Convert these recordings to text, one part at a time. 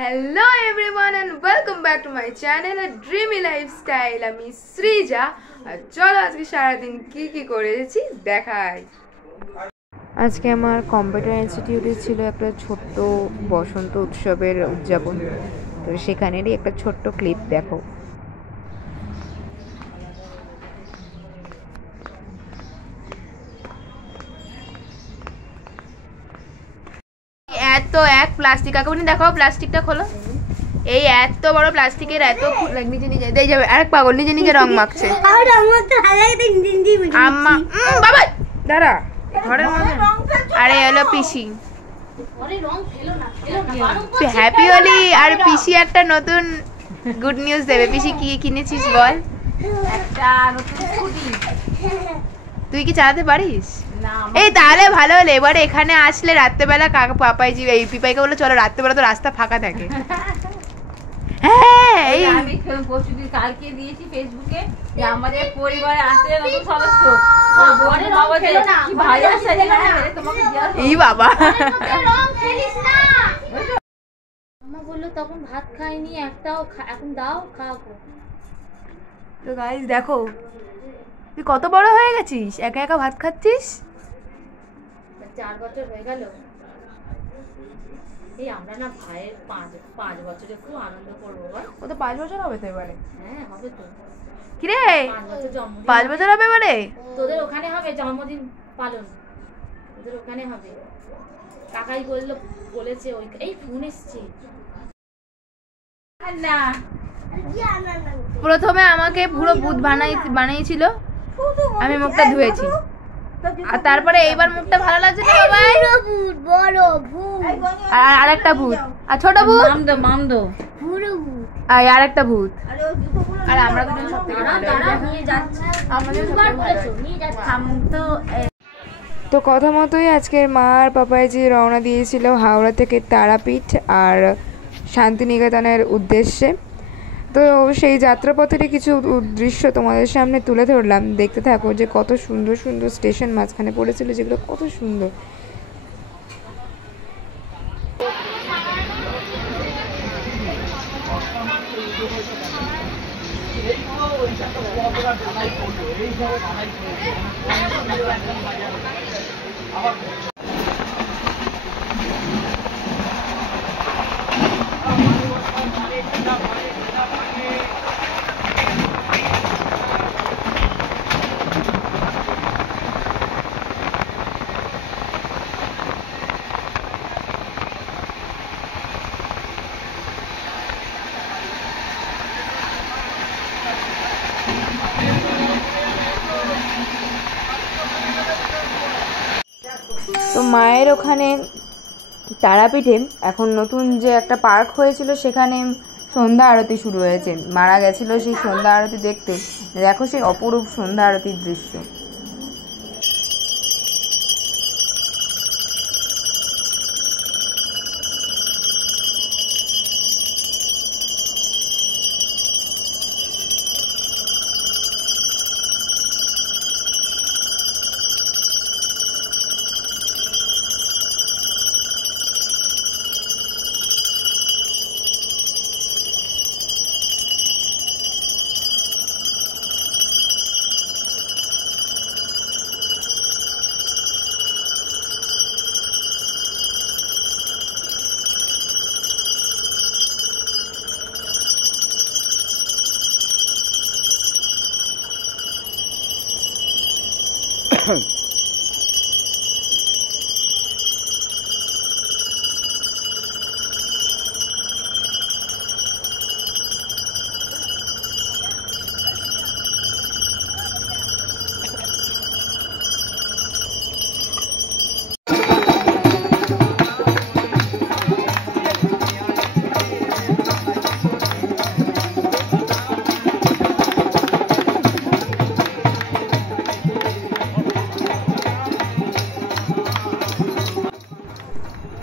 Hello everyone and welcome back to my channel A Dreamy Lifestyle. আমি সৃজা আর চলো আজকে সারাদিন কি করেছি দেখাই। আজকে আমার কম্পিউটার ইনস্টিটিউটে ছিল একটা ছোট্ট বসন্ত উৎসবের উদযাপন, তো সেখানেরই একটা ছোট্ট ক্লিপ দেখো। এত এক প্লাস্টিক কাকুনি দেখাও, প্লাস্টিকটা খোলো। এই এত বড় প্লাস্টিকের এত নিজে নিজে দেই যাবে, আরেক পাগল নিজে নিজে রং মাখছে। আম্মা বাবা দাঁড়া, ঘরের মধ্যে আরে এলো পিসি, হ্যাপি হোলি। আর পিসি একটা নতুন গুড নিউজ দেবে। পিসি কি কিনেছিস বল? একটা নতুন স্কুটি। তুই কি চালাতে পারিস? এই তাহলে ভালো হলো, এবারে এখানে আসলে রাত্রেবেলা কাকা পাপাইজি এই পিপাইকে বলে চলো, রাত্রেবেলা তো রাস্তা ফাঁকা থাকে। হ্যাঁ এই আমি পরশুদিন কালকে দিয়েছি ফেসবুকে যে আমাদের পরিবারে আসলে নতুন সদস্য এই বাবা মামা বললো তখন ভাত খাইনি একটাও, এখন দাও খাও। তো গাইস দেখো তুই কত বড় হয়ে গেছিস, একা একা ভাত খাচ্ছিস। 4 বছর হয়ে গেল। এই আমরা না ভাইয়ের 5 বছরে খুব আনন্দ করবো। ও তো 5 বছর হবে তো এবারে। হ্যাঁ হবে তো। কি রে 5 বছর হবে এবারে? তোদের ওখানে হবে জন্মদিন পালন, তোদের ওখানে হবে। কাকাই বলেছে ওই এই ফোন এসছে না। প্রথমে আমাকে পুরো ভূত বানিয়েছিল, আমি মুখটা ধুয়েছি, আর তারপরে এইবার মুখটা ভালো লাগছে না বাবা। বড় ভূত আর আরেকটা ভূত, আর ছোট ভূত মামদো আর আরেকটা ভূত। আর আমরা দুজন সবথেকে নিয়ে যাচ্ছি আমাদের তো। তো কথা মতোই আজকের মা আর পাপাই যে রওনা দিয়েছিল হাওড়া থেকে তারাপীঠ আর শান্তিনিকেতনের উদ্দেশ্যে। তো সেই যাত্রাপথেরই কিছু দৃশ্য তোমাদের সামনে তুলে ধরলাম, দেখতে থাকো যে কত সুন্দর সুন্দর স্টেশন মাঝখানে পড়েছিল, যেগুলো কত সুন্দর। তো মায়ের ওখানে তারাপীঠে এখন নতুন যে একটা পার্ক হয়েছিল, সেখানে সন্ধ্যা আরতি শুরু হয়েছে। মারা গেছিল সেই সন্ধ্যা আরতি দেখতে, দেখো সেই অপরূপ সন্ধ্যা আরতির দৃশ্য।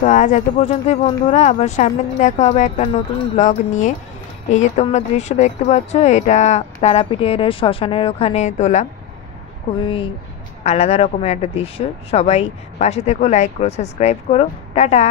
তো আজ এত পর্যন্তই বন্ধুরা, আবার সামনের দিন দেখা হবে একটা নতুন ব্লগ নিয়ে। এই যে তোমরা দৃশ্য দেখতে পাচ্ছ, এটা তারাপীঠের শ্মশানের ওখানে তোলা, খুবই আলাদা রকমের একটা দৃশ্য। সবাই পাশে থেকো, লাইক করো, সাবস্ক্রাইব করো, টাটা।